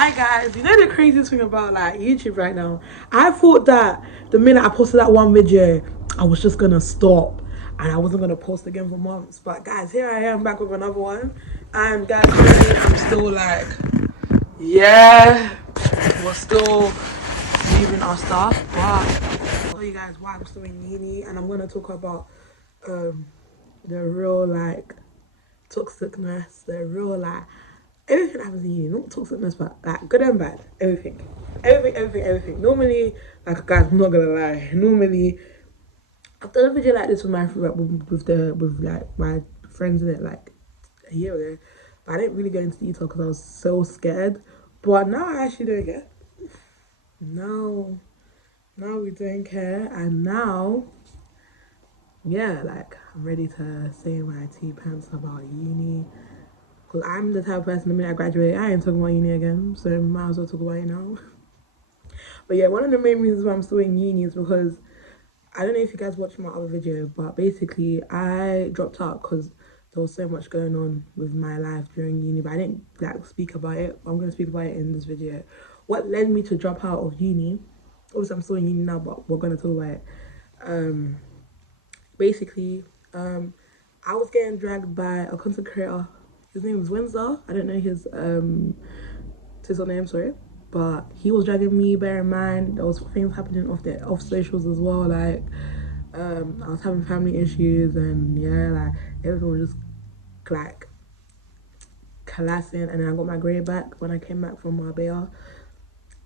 Hi guys, you know the craziest thing about like YouTube right now? I thought that the minute I posted that one video, I was just gonna stop and I wasn't gonna post again for months. But guys, here I am back with another one. And guys, currently I'm still like, yeah, we're still leaving our stuff. But I'll tell you guys why I'm still in uni, and I'm gonna talk about the real like toxicness, the real like everything happens in you, not toxicness, but like good and bad, everything. Everything. Normally, like guys, I'm not gonna lie. Normally, I've done a video like this with my with like my friends in it like a year ago, but I didn't really go into detail because I was so scared. But now I actually don't care. Now we don't care, and now yeah, like I'm ready to say my two pence about uni. Because I'm the type of person, the minute I graduate, I ain't talking about uni again. So might as well talk about it now. But yeah, one of the main reasons why I'm still in uni is because, I don't know if you guys watched my other video, but basically I dropped out because there was so much going on with my life during uni. But I didn't like speak about it. I'm going to speak about it in this video. What led me to drop out of uni? Obviously I'm still in uni now, but we're going to talk about it. Basically, I was getting dragged by a content creator. His name is Windsor. I don't know his name, sorry. But he was dragging me, bear in mind there was things happening off socials as well, like I was having family issues, and yeah, like everything was just like collapsing. And then I got my grade back when I came back from Marbella.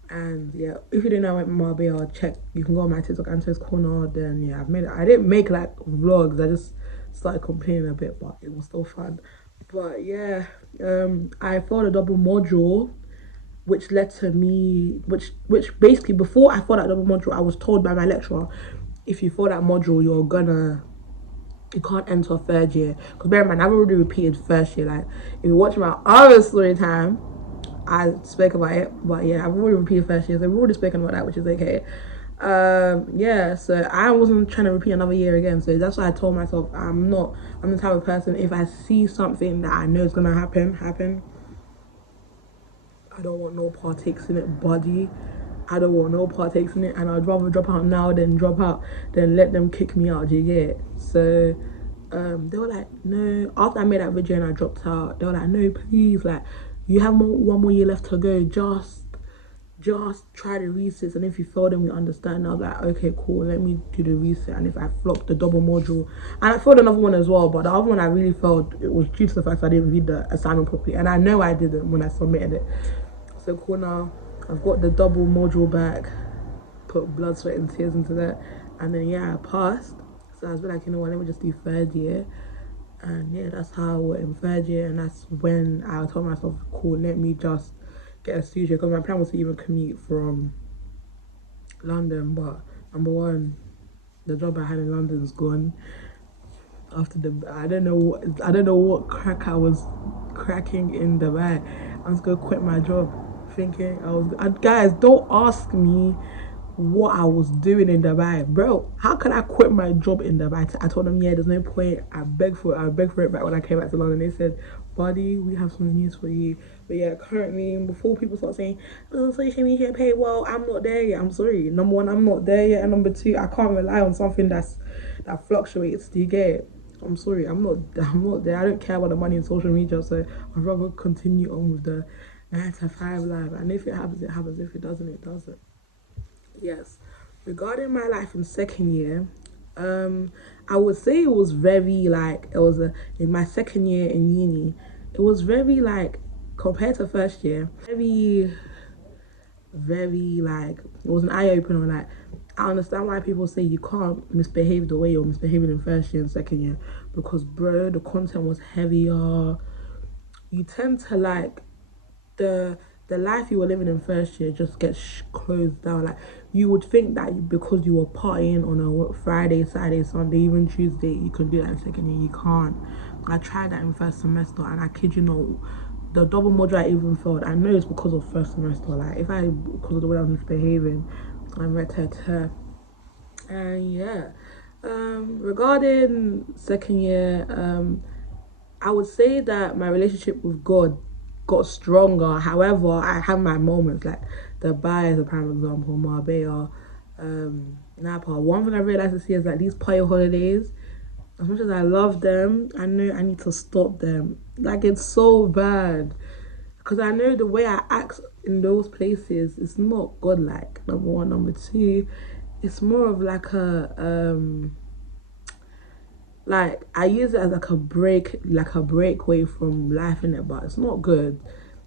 And yeah, if you don't know, I went to Marbella, check, you can go on my TikTok, ANTHOS corner. Then yeah, I didn't make like vlogs, I just started complaining a bit, but it was still fun. But yeah, I failed a double module, which led to me, which basically, before I failed that double module, I was told by my lecturer, if you fail that module, you can't enter third year. Because bear in mind, I've already repeated first year. Like, if you watch my other story time, I spoke about it. But yeah, I've already repeated first year, so we've already spoken about that, which is okay. Yeah, so I wasn't trying to repeat another year again. So that's why I told myself I'm the type of person, if I see something that I know is gonna happen, I don't want no partakes in it, buddy. I don't want no partakes in it, and I'd rather drop out now than let them kick me out. Do you get it? So they were like, no. After I made that video and I dropped out, they were like, no, please, like, you have one more year left to go. Just try the resets, and if you fail, then we understand. And I was like, okay, cool, let me do the reset. And if I flopped the double module, and I failed another one as well, but the other one I really failed, it was due to the fact that I didn't read the assignment properly, and I know I didn't when I submitted it. So cool, now I've got the double module back, put blood, sweat and tears into that, and then yeah, I passed. So I was like, you know what, let me just do third year. And yeah, that's how we're in third year, and that's when I told myself, cool, let me just get a studio, because my plan was to even commute from London. But number one, the job I had in London is gone. After I don't know what crack I was cracking in Dubai. I was gonna quit my job, thinking guys, don't ask me what I was doing in Dubai, bro. How can I quit my job in Dubai? I told them, yeah, there's no point. I begged for it back when I came back to London. They said, buddy, we have some news for you. But yeah, currently, before people start saying, oh, social media pay well, I'm not there yet. I'm sorry. Number one, I'm not there yet, and number two, I can't rely on something that fluctuates. Do you get it? I'm sorry, I'm not there. I don't care about the money in social media, so I'd rather continue on with the 9 to 5 life. And if it happens, it happens. If it doesn't, it doesn't. Yes. Regarding my life in second year, I would say it was very like, in my second year in uni, it was very like, compared to first year, very like, it was an eye opener. Like, I understand why people say you can't misbehave the way you're misbehaving in first year and second year, because bro, the content was heavier. You tend to like, the life you were living in first year just gets closed down. Like, you would think that because you were partying on a Friday, Saturday, Sunday, even Tuesday, you could do that in second year. You can't. I tried that in first semester, and I kid you not, the double module I even failed. I know it's because of first semester. Like, because of the way I was misbehaving, I'm red hair. And yeah, regarding second year, I would say that my relationship with God got stronger. However, I have my moments, like Dubai is a prime example, Marbella, Napa. One thing I realized this year is that these party holidays, as much as I love them, I know I need to stop them. Like, it's so bad. Because I know the way I act in those places is not godlike, number one. Number two, it's more of like like I use it as like a break away from life in it, but it's not good.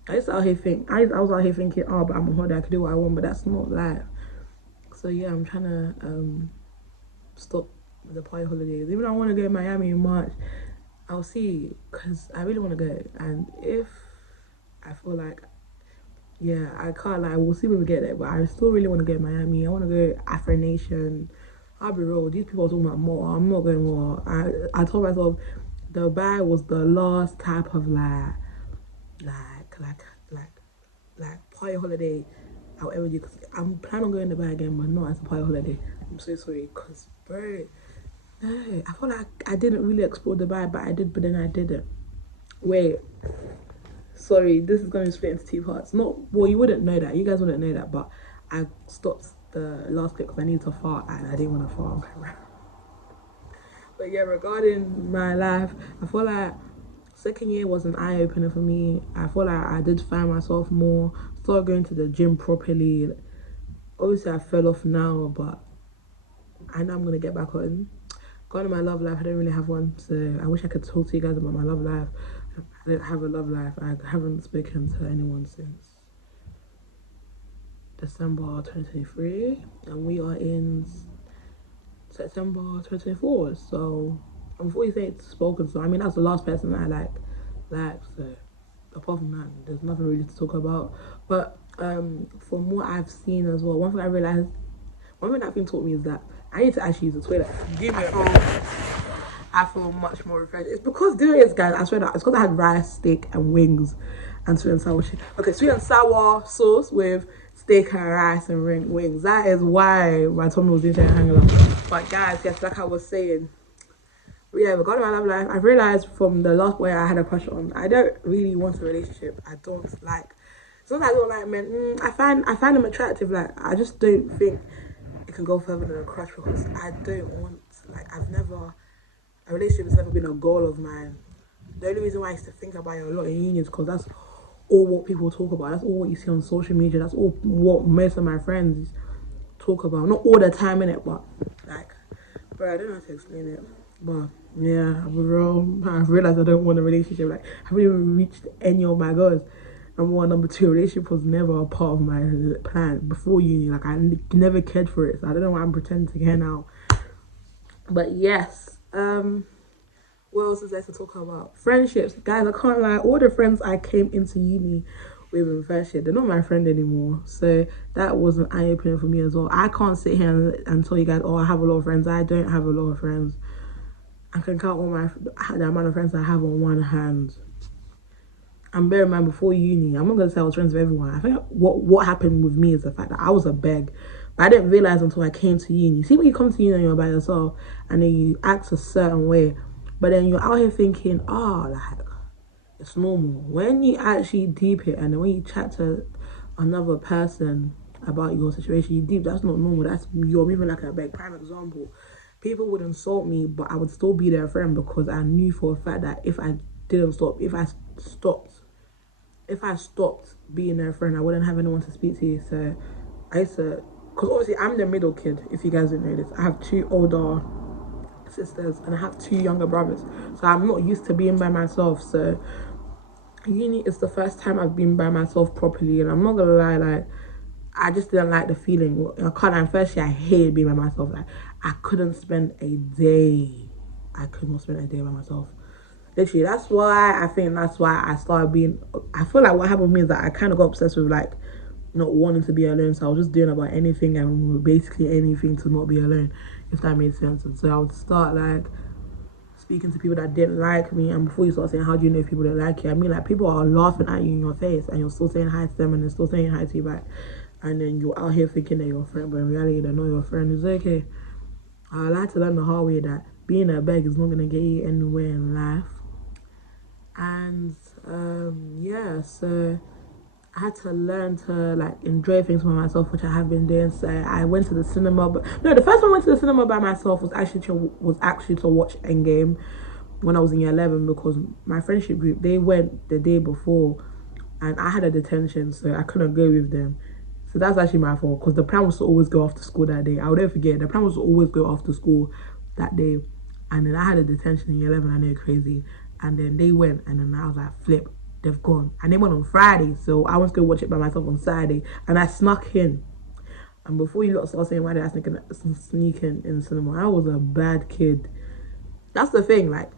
I was out here thinking, oh, but I'm on holiday, I can do what I want, but that's not life. So yeah, I'm trying to stop the party holidays. Even though I want to go to Miami in March, I'll see, because I really want to go. And if I feel like, yeah, I can't lie, we'll see when we get there, but I still really want to go to Miami. I want to go Afro Nation. I'll be real, these people are talking about more. I'm not going more. I told myself Dubai was the last type of like party holiday I'll ever do, because I'm planning on going to Dubai again, but not as a party holiday. I'm so sorry, because bro, no, I feel like I didn't really explore Dubai, but I did, but then I didn't. Wait, sorry, this is going to split into two parts. Not, well, you wouldn't know that, you guys wouldn't know that, but I stopped the last clip because I needed to fart and I didn't want to fart on camera. But yeah, regarding my life, I feel like second year was an eye-opener for me. I feel like I did find myself more, started going to the gym properly. Obviously I fell off now, but I know I'm gonna get back on. Regarding my love life, I don't really have one, so I wish I could talk to you guys about my love life. I don't have a love life. I haven't spoken to anyone since December 2023, and we are in September 2024, so I'm 48 spoken, so I mean that's the last person that I like, so apart from that there's nothing really to talk about. But from what I've seen as well, one thing I realized, one thing that thing taught me is that I need to actually use the toilet. Give me a minute. I feel much more refreshed. It's because doing this, guys, I swear that it's because I had rice, steak and wings and sweet and sour shit. Okay, sweet and sour sauce with steak and rice and wings. That is why my tummy was in hanging up. But guys, yes, like I was saying, yeah, regarding my love life, I've realized from the last boy I had a crush on, I don't really want a relationship. I don't like, it's not that I don't like men. I find them attractive. Like, I just don't think it can go further than a crush, because I don't want, like, a relationship has never been a goal of mine. The only reason why I used to think about it a lot in uni is because that's all what people talk about. That's all what you see on social media. That's all what most of my friends talk about. Not all the time, innit, but like, bro, I don't know how to explain it. But yeah, I was wrong. I realized I don't want a relationship. Like, I haven't even reached any of my goals. Number one. Number two, relationship was never a part of my plan before uni. Like, I never cared for it, so I don't know why I'm pretending to care now. But yes, what else is there to talk about? Friendships, guys. I can't lie, all the friends I came into uni with in first year, they're not my friend anymore. So that was an eye-opener for me as well. I can't sit here and tell you guys, oh, I have a lot of friends. I don't have a lot of friends. I can count the amount of friends I have on one hand. And bear in mind, before uni, I'm not gonna say I was friends with everyone. I think what happened with me is the fact that I was a beg. But I didn't realize until I came to uni. See, when you come to uni and you're by yourself and then you act a certain way, but then you're out here thinking, oh, like, it's normal. When you actually deep it and then when you chat to another person about your situation, you deep, that's not normal. That's, you're moving like a beg. Prime example, people would insult me, but I would still be their friend because I knew for a fact that if I stopped being their friend, I wouldn't have anyone to speak to. So I used to, because obviously I'm the middle kid, if you guys didn't know this. I have 2 older sisters and I have 2 younger brothers, so I'm not used to being by myself. So uni is the first time I've been by myself properly, and I'm not gonna lie, like, I just didn't like the feeling. I can't lie, first year I hated being by myself. Like, I couldn't spend a day. I could not spend a day by myself. Literally, that's why I started being, I feel like what happened with me is that I kind of got obsessed with, like, not wanting to be alone. So I was just doing about anything and basically anything to not be alone, if that made sense. And so I would start, like, speaking to people that didn't like me. And before you start saying, how do you know if people don't like you? I mean, like, people are laughing at you in your face and you're still saying hi to them and they're still saying hi to you back. And then you're out here thinking that you're a friend, but in reality, they're not your friend. It's okay. I like to learn the hard way that being a beg is not going to get you anywhere in life. And Yeah, so I had to learn to like enjoy things by myself, which I have been doing. So I went to the cinema, but no, the first time I went to the cinema by myself was actually to watch Endgame when I was in year 11, because my friendship group, they went the day before, and I had a detention, so I couldn't go with them. So that's actually my fault, because the plan was to always go after school that day. I would never forget. The plan was to always go after school that day, and then I had a detention in year 11. I know, crazy. And then they went, and then I was like, flip, they've gone. And they went on Friday, so I went to go watch it by myself on Saturday, and I snuck in. And before you lot start saying why did I sneak in the cinema, I was a bad kid. That's the thing. Like,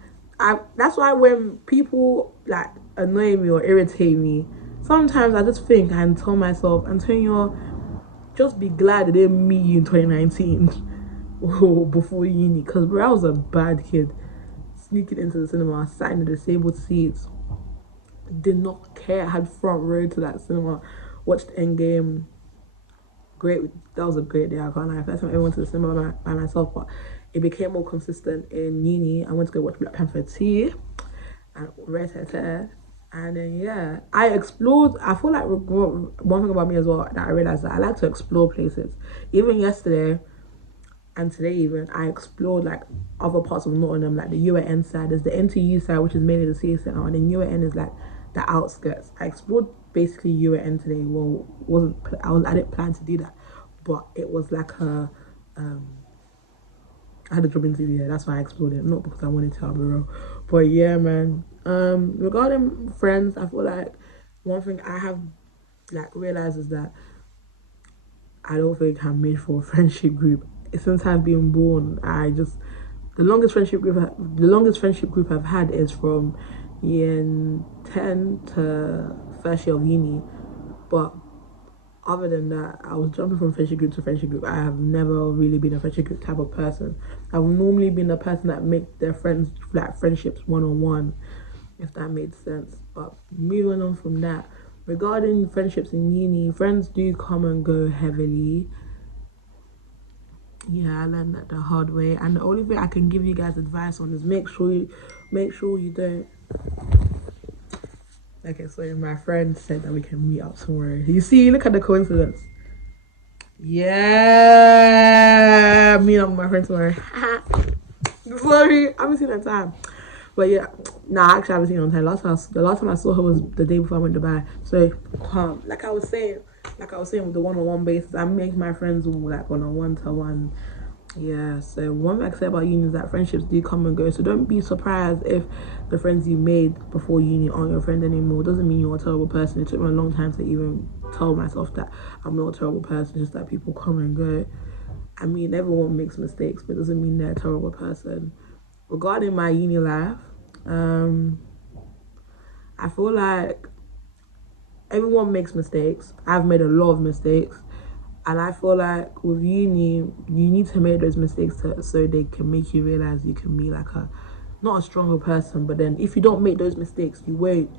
that's why when people like annoy me or irritate me, sometimes I just think and tell myself, Antonio, just be glad they didn't meet you in 2019 or before uni. Because bro, I was a bad kid. Sneaking into the cinema, sat in the disabled seats, did not care. I had front row to that cinema, watched Endgame. Great, that was a great day. I can't lie. First time I ever went to the cinema by myself, but it became more consistent in uni. I went to go watch Black Panther 2 and RANT. And then yeah, I explored. I feel like one thing about me as well that I realized that I like to explore places. Even yesterday and today, even I explored like other parts of Nottingham, like the UAN side. There's the NTU side, which is mainly the city centre, and then UAN is like the outskirts. I explored basically UAN today. Well, wasn't I didn't plan to do that, but it was like a I had a job interview here. That's why I explored it, not because I wanted to, I'll be real. But yeah, man. Regarding friends, I feel like one thing I have like realized is that I don't think I'm made for a friendship group. Since I've been born, I just the longest friendship group I've had is from year 10 to first year of uni. But other than that, I was jumping from friendship group to friendship group. I have never really been a friendship group type of person. I've normally been the person that make their friends like friendships one on one, if that made sense. But moving on from that, regarding friendships in uni, friends do come and go heavily. Yeah, I learned that the hard way. And the only thing I can give you guys advice on is make sure you don't. Okay, so my friend said that we can meet up tomorrow. You see, look at the coincidence. Yeah, meet up with my friend tomorrow. Sorry, I haven't seen that time. But yeah, nah, actually I haven't seen her on time. The last time I saw her was the day before I went to Dubai. So like I was saying with the one-on-one basis, I make my friends like on a one-to-one. Yeah, so one thing I can say about uni is that friendships do come and go. So don't be surprised if the friends you made before uni aren't your friend anymore. It doesn't mean you're a terrible person. It took me a long time to even tell myself that I'm not a terrible person, just that people come and go. I mean, everyone makes mistakes, but it doesn't mean they're a terrible person. Regarding my uni life, I feel like everyone makes mistakes. I've made a lot of mistakes. And I feel like with uni, you need to make those mistakes so they can make you realize you can be like not a stronger person. But then if you don't make those mistakes, you won't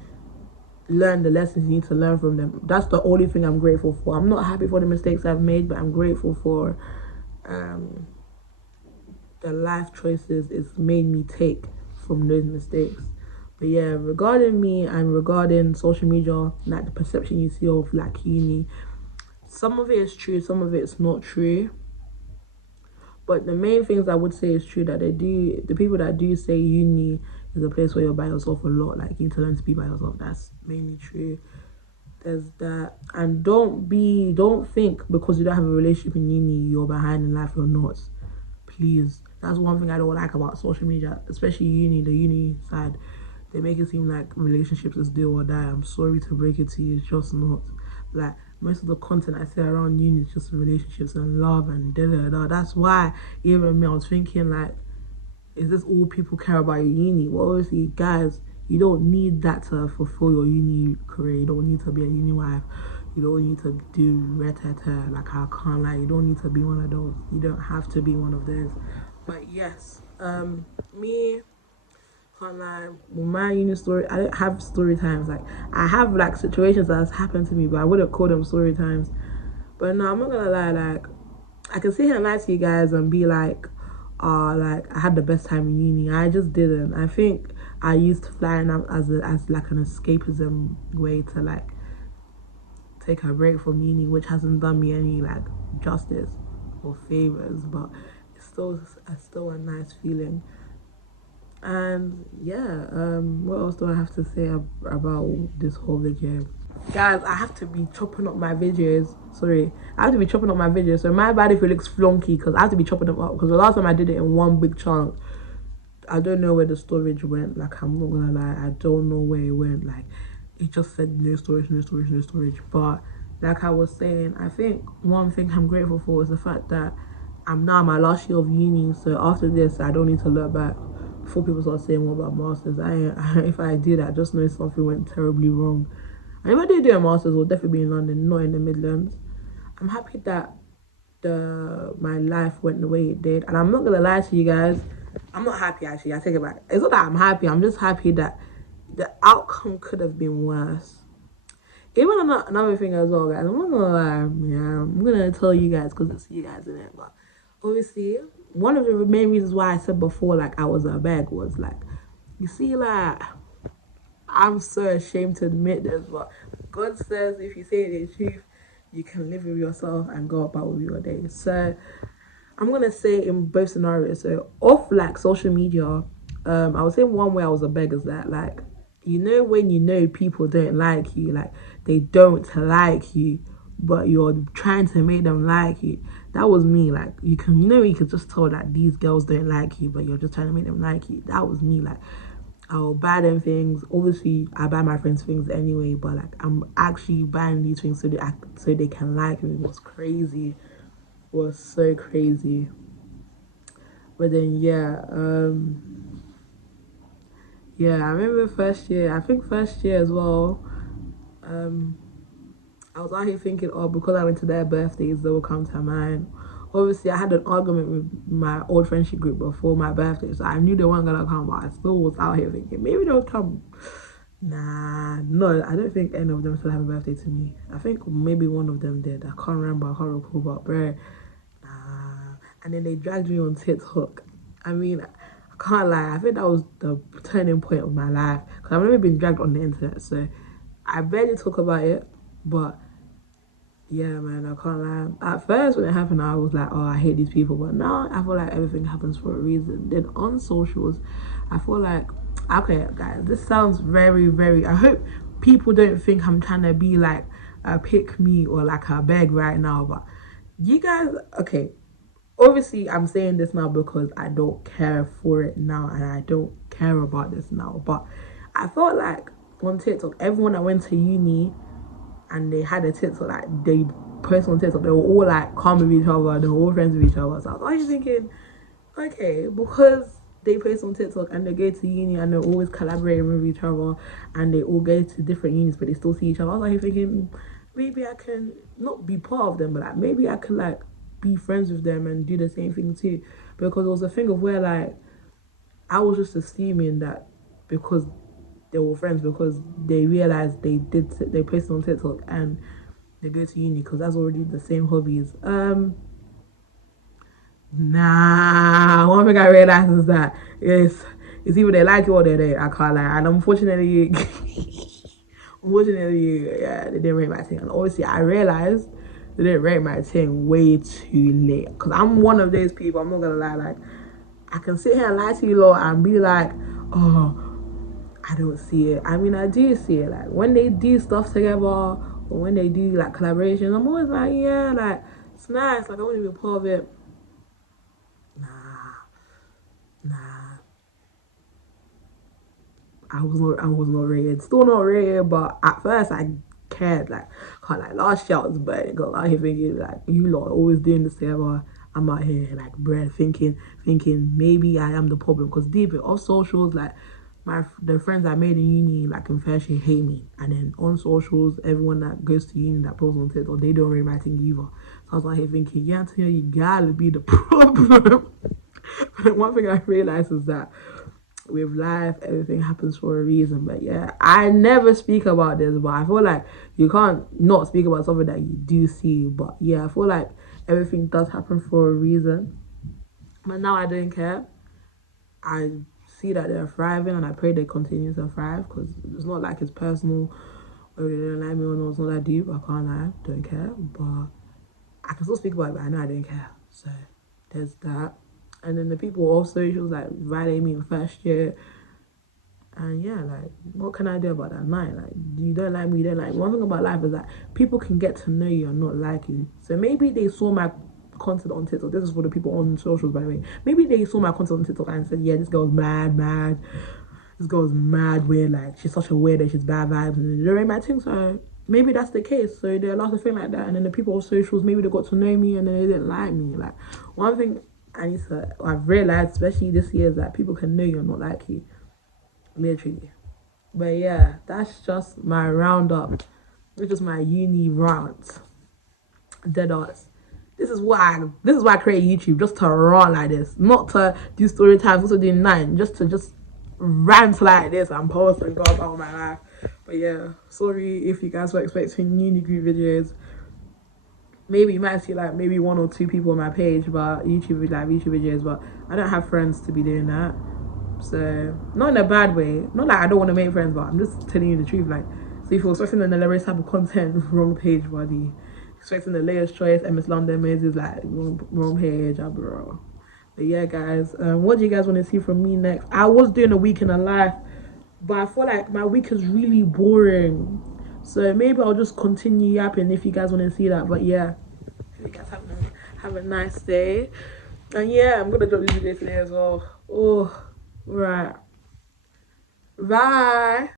learn the lessons you need to learn from them. That's the only thing I'm grateful for. I'm not happy for the mistakes I've made, but I'm grateful for the life choices it's made me take from those mistakes. But yeah, regarding me and regarding social media, like the perception you see of like uni, some of it is true, some of it's not true. But the main things I would say is true that the people that do say uni is a place where you're by yourself a lot, like you need to learn to be by yourself. That's mainly true. There's that. And don't think because you don't have a relationship in uni, you're behind in life. You're not. Please. That's one thing I don't like about social media, especially the uni side. They make it seem like relationships is do or die. I'm sorry to break it to you, it's just not. Like, most of the content I see around uni is just relationships and love and da. That's why even me, I was thinking like, is this all people care about your uni? Well, obviously, guys, you don't need that to fulfill your uni career. You don't need to be a uni wife. You don't need to do retata. Like, I can't lie. You don't need to be one of those. You don't have to be one of those. But yes, me, can't lie. With my uni story, I don't have story times. Like, I have like situations that has happened to me, but I wouldn't call them story times. But no, I'm not gonna lie. Like, I can sit here and lie to you guys and be like, like I had the best time in uni. I just didn't. I think I used flying out as like an escapism way to like take a break from uni, which hasn't done me any like justice or favors, but it's still a nice feeling. And yeah, what else do I have to say about this whole video? Guys, I have to be chopping up my videos. Sorry, I have to be chopping up my videos. So my bad if it looks flunky, because I have to be chopping them up. Because the last time I did it in one big chunk, I don't know where the storage went. Like, I'm not gonna lie, I don't know where it went. Like, it just said no storage, no storage, no storage. But like I was saying, I think one thing I'm grateful for is the fact that I'm now in my last year of uni. So after this, I don't need to look back before people start saying what about masters. If I do that, just know something went terribly wrong. And if I do a masters, it'll definitely be in London, not in the Midlands. I'm happy that my life went the way it did, and I'm not gonna lie to you guys, I'm not happy actually. I take it back. It's not that I'm happy. I'm just happy that the outcome could have been worse. Even another thing as well, guys. I'm not gonna lie. Yeah, I'm gonna tell you guys because it's you guys in it. But obviously, one of the main reasons why I said before, like I was a beg, was like, you see, like I'm so ashamed to admit this, but God says if you say the truth, you can live with yourself and go about with your day. So I'm gonna say in both scenarios. So off like social media, I would say one way I was a beggar is that like, you know, when you know people don't like you, like they don't like you, but you're trying to make them like you. That was me. Like you could just tell that these girls don't like you, but you're just trying to make them like you. That was me. Like I'll buy them things. Obviously, I buy my friends things anyway, but like I'm actually buying these things so they can like me. It was crazy. It was so crazy. But then yeah, I remember first year. I think first year as well. I was out here thinking, oh, because I went to their birthdays, they will come to mine. Obviously, I had an argument with my old friendship group before my birthday, so I knew they weren't gonna come, but I still was out here thinking maybe they'll come. Nah, no, I don't think any of them still have a birthday to me. I think maybe one of them did. I can't remember, I can't recall, but bro, nah. And then they dragged me on TikTok. I mean, I can't lie, I think that was the turning point of my life, because I've never been dragged on the internet, so I barely talk about it, but yeah, man, I can't lie. At first, when it happened, I was like, oh, I hate these people. But now, I feel like everything happens for a reason. Then on socials, I feel like, okay, guys, this sounds very, very... I hope people don't think I'm trying to be like a pick me or like a beg right now. But you guys, okay, obviously, I'm saying this now because I don't care for it now. And I don't care about this now. But I felt like on TikTok, everyone that went to uni and they had a TikTok, like they posted on TikTok, they were all like calm with each other, they were all friends with each other. So I was always thinking, okay, because they post on TikTok and they go to uni and they're always collaborating with each other and they all go to different unis but they still see each other, I was like thinking, maybe I can not be part of them, but like maybe I can like be friends with them and do the same thing too. Because it was a thing of where like I was just assuming that because they were friends, because they realized they posted on TikTok and they go to uni because that's already the same hobbies. Nah, one thing I realized is that it's either they like you or they don't. I can't lie. And unfortunately, yeah, they didn't rate my thing. And obviously, I realized they didn't rate my thing way too late. Because I'm one of those people, I'm not going to lie, like, I can sit here and lie to you lot and be like, oh, I don't see it. I mean, I do see it. Like, when they do stuff together or when they do, like, collaborations, I'm always like, yeah, like, it's nice. Like, I want to be a part of it. Nah. I was not rated. Still not rated, but at first I cared. Like, last year I was burning because I was here thinking, like, you lot are always doing this together. I'm out here, like, bruh, thinking maybe I am the problem. Because deep in off socials, like, the friends I made in uni, like, in first year, hate me. And then on socials, everyone that goes to uni that posts on TikTok, they don't rate my thing either. So I was out here thinking, yeah, Antonio, you gotta be the problem. But one thing I realized is that with life, everything happens for a reason. But yeah, I never speak about this, but I feel like you can't not speak about something that you do see. But yeah, I feel like everything does happen for a reason. But now I don't care. I see that they're thriving, and I pray they continue to thrive, because it's not like it's personal, whether they don't like me or not. It's not that deep. I can't lie, don't care, but I can still speak about it, but I know I don't care. So there's that. And then the people off socials like violated me in first year. And yeah, like, what can I do about that? Night, like, you don't like me, you don't like me. One thing about life is that people can get to know you and not like you. So maybe they saw my content on TikTok. This is for the people on socials, by the way. Maybe they saw my content on TikTok and said, yeah, this girl's mad. This girl's mad weird. Like, she's such a weirdo. She's bad vibes. And they're my thing. So maybe that's the case. So they're allowed to think like that. And then the people on socials, maybe they got to know me and then they didn't like me. Like, one thing I've realized, especially this year, is that people can know you and not like you. Literally. But yeah, that's just my roundup. It's just my uni rant. Dead ass. This is why I create YouTube, just to rant like this, not to do story times, also do 9, just to rant like this and post and go about my life. But yeah, sorry if you guys were expecting uni group videos. Maybe you might see like maybe 1 or 2 people on my page, but YouTube videos. But I don't have friends to be doing that. So not in a bad way, not like I don't want to make friends, but I'm just telling you the truth. Like, so if you're expecting the latest type of content, wrong page, buddy. Expecting the latest choice, MS London is like wrong page, bro. But yeah, guys, what do you guys want to see from me next? I was doing a week in a life, but I feel like my week is really boring. So maybe I'll just continue yapping if you guys want to see that. But yeah, you guys have a nice day. And yeah, I'm gonna drop this video today as well. Oh, right. Bye.